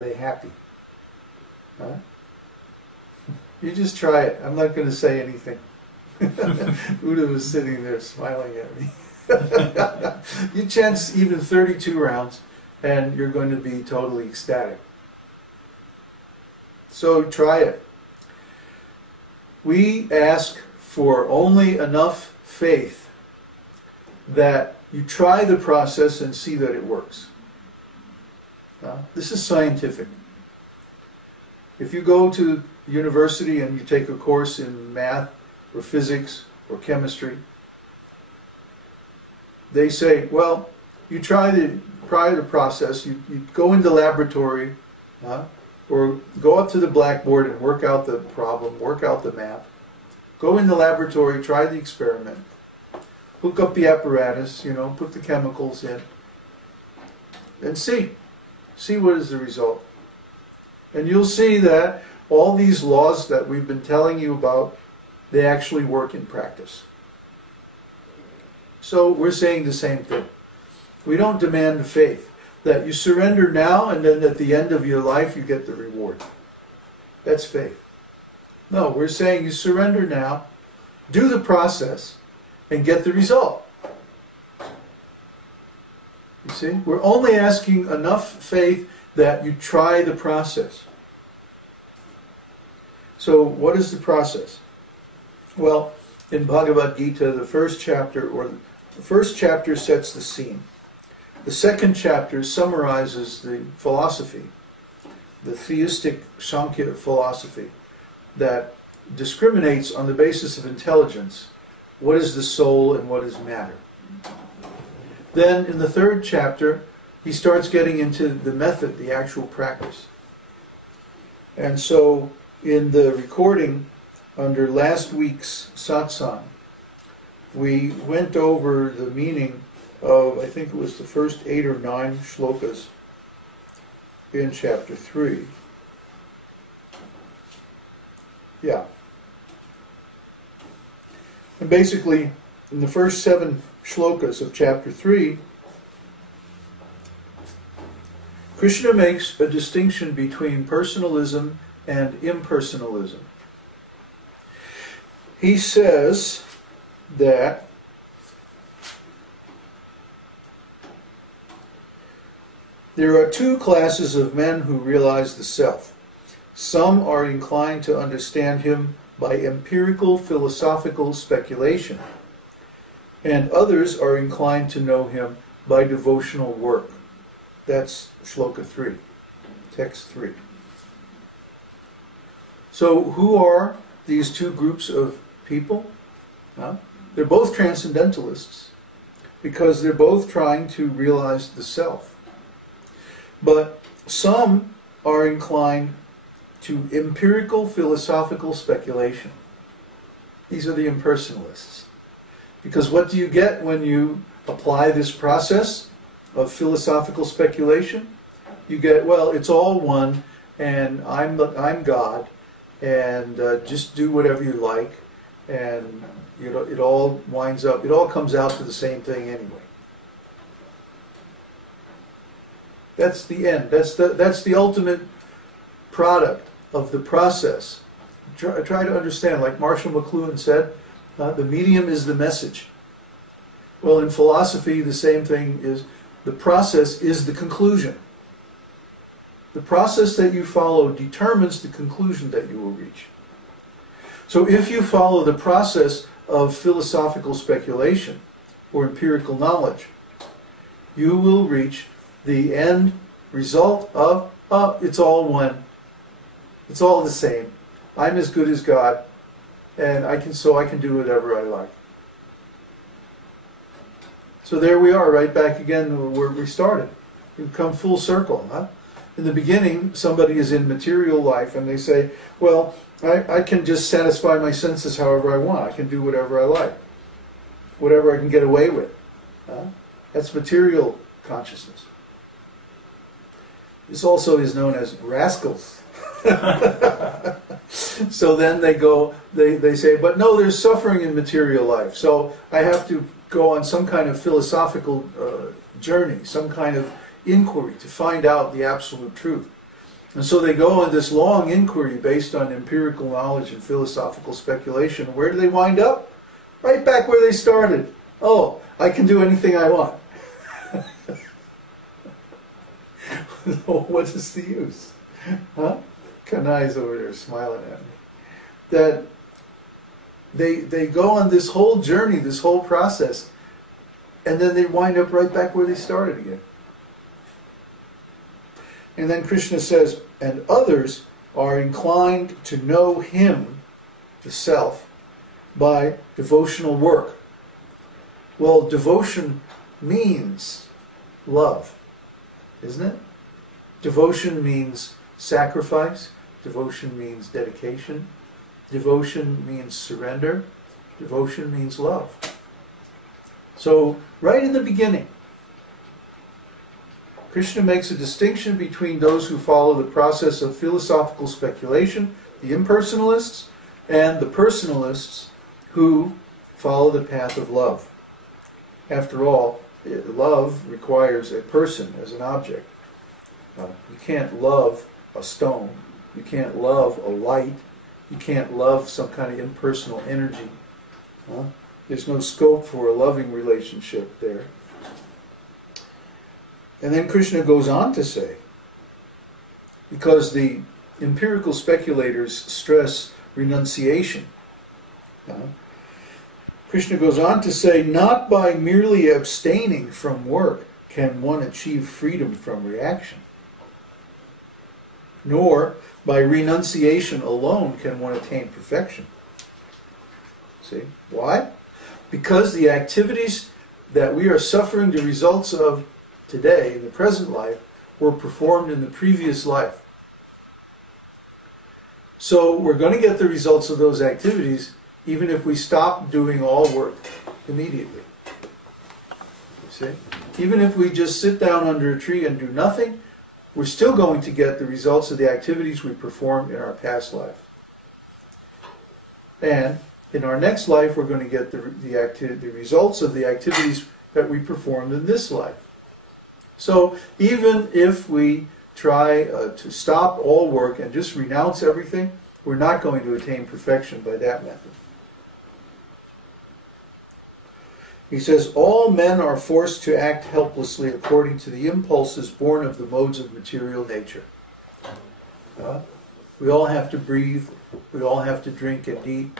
they happy? Huh? You just try it. I'm not going to say anything. Uda was sitting there smiling at me. You chant even 32 rounds and you're going to be totally ecstatic. So try it. We ask for only enough faith that you try the process and see that it works. This is scientific. If you go to university and you take a course in math or physics or chemistry, they say, well, you try the process, you go into the laboratory, or go up to the blackboard and work out the problem, work out the math. Go in the laboratory, try the experiment, hook up the apparatus, put the chemicals in, and see what is the result. And you'll see that all these laws that we've been telling you about, they actually work in practice. So we're saying the same thing. We don't demand faith that you surrender now and then at the end of your life you get the reward. That's faith. No, we're saying you surrender now, do the process, and get the result. You see? We're only asking enough faith that you try the process. So what is the process? Well, in Bhagavad-gītā, the first chapter sets the scene. The second chapter summarizes the philosophy, the theistic Sankhya philosophy, that discriminates on the basis of intelligence what is the soul and what is matter. Then in the third chapter, he starts getting into the method, the actual practice. And so in the recording under last week's Satsang, we went over the meaning of, I think it was the first 8 or 9 shlokas in chapter 3. Yeah. And basically, in the first 7 shlokas of chapter 3, Krishna makes a distinction between personalism and impersonalism. He says that there are 2 classes of men who realize the self. Some are inclined to understand him by empirical philosophical speculation, and others are inclined to know him by devotional work. That's shloka 3, text 3. So who are these 2 groups of people? They're both transcendentalists because they're both trying to realize the self. But some are inclined to empirical philosophical speculation. These are the impersonalists. Because what do you get when you apply this process of philosophical speculation? You get, well, it's all one, and I'm God, and just do whatever you like, and it all winds up, it all comes out to the same thing anyway. That's the end. That's the ultimate product of the process. Try to understand, like Marshall McLuhan said, the medium is the message. Well, in philosophy, the same thing is, the process is the conclusion. The process that you follow determines the conclusion that you will reach. So if you follow the process of philosophical speculation or empirical knowledge, you will reach the end result of, it's all one. It's all the same. I'm as good as God, and I can do whatever I like. So there we are, right back again where we started. We've come full circle, In the beginning, somebody is in material life, and they say, well, I can just satisfy my senses however I want. I can do whatever I like. Whatever I can get away with. That's material consciousness. This also is known as rascals. So then they say, but no, there's suffering in material life, so I have to go on some kind of philosophical journey, some kind of inquiry to find out the absolute truth. And so they go on this long inquiry based on empirical knowledge and philosophical speculation. Where do they wind up? Right back where they started. Oh, I can do anything I want. What is the use? Huh? Kanai's over there smiling at me. That they go on this whole journey, this whole process, and then they wind up right back where they started again. And then Krishna says, and others are inclined to know him, the self, by devotional work. Well, devotion means love, isn't it? Devotion means sacrifice. Devotion means dedication. Devotion means surrender. Devotion means love. So, right in the beginning, Krishna makes a distinction between those who follow the process of philosophical speculation, the impersonalists, and the personalists who follow the path of love. After all, love requires a person as an object. You can't love a stone. You can't love a light. You can't love some kind of impersonal energy. There's no scope for a loving relationship there. And then Krishna goes on to say, because the empirical speculators stress renunciation, Krishna goes on to say, not by merely abstaining from work can one achieve freedom from reaction, nor by renunciation alone can one attain perfection. See? Why? Because the activities that we are suffering the results of today, in the present life, were performed in the previous life. So we're going to get the results of those activities even if we stop doing all work immediately. You see? Even if we just sit down under a tree and do nothing, we're still going to get the results of the activities we performed in our past life. And in our next life, we're going to get the results of the activities that we performed in this life. So even if we try to stop all work and just renounce everything, we're not going to attain perfection by that method. He says, all men are forced to act helplessly according to the impulses born of the modes of material nature. We all have to breathe. We all have to drink and eat.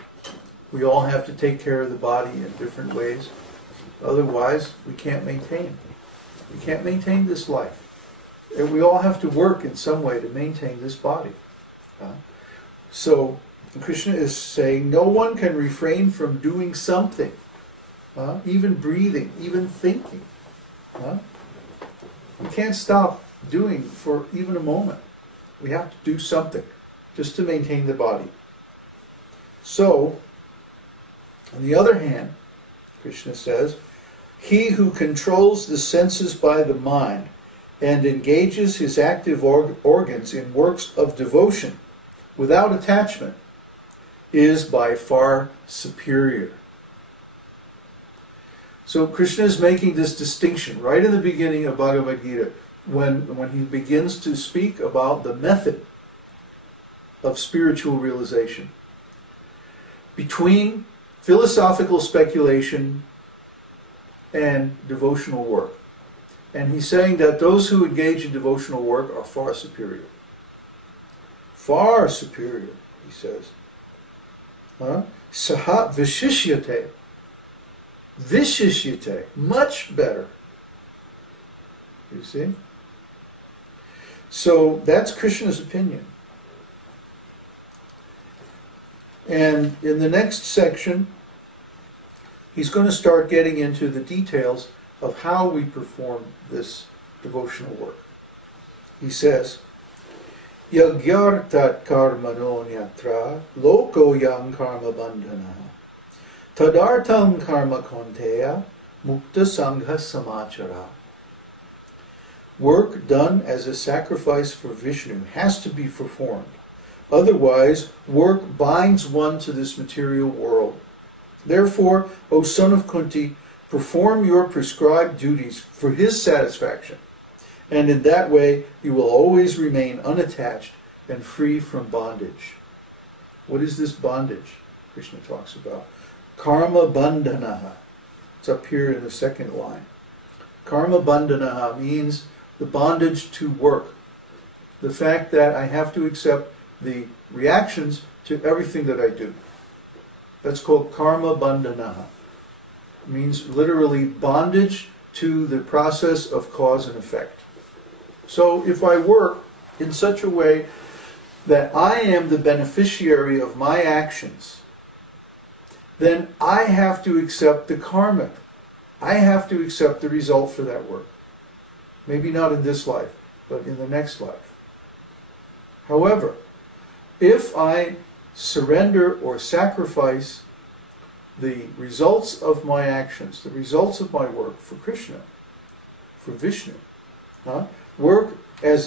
We all have to take care of the body in different ways. Otherwise, we can't maintain. We can't maintain this life. And we all have to work in some way to maintain this body. So, Krishna is saying no one can refrain from doing something. Even breathing, even thinking. We can't stop doing for even a moment. We have to do something just to maintain the body. So, on the other hand, Krishna says, he who controls the senses by the mind and engages his active organs in works of devotion without attachment is by far superior. So Krishna is making this distinction right in the beginning of Bhagavad-gītā when he begins to speak about the method of spiritual realization between philosophical speculation and devotional work. And he's saying that those who engage in devotional work are far superior. Far superior, he says. Saha vishishyate. Vishishyate. Much better. You see? So that's Krishna's opinion. And in the next section, he's going to start getting into the details of how we perform this devotional work. He says, Yagyartat karmano nyatra loko yang karma bandhana tadartam karma konteya mukta sangha samachara. Work done as a sacrifice for Vishnu has to be performed. Otherwise, work binds one to this material world. Therefore, O son of Kunti, perform your prescribed duties for his satisfaction, And in that way, you will always remain unattached and free from bondage. What is this bondage Krishna talks about? Karma bandhanaha. It's up here in the second line. Karma bandhanaha means the bondage to work. The fact that I have to accept the reactions to everything that I do. That's called karma bandhanaha. It means literally bondage to the process of cause and effect. So if I work in such a way that I am the beneficiary of my actions, then I have to accept the karma. I have to accept the result for that work. Maybe not in this life, but in the next life. However, if I surrender or sacrifice the results of my actions, the results of my work for Krishna, for Vishnu, work as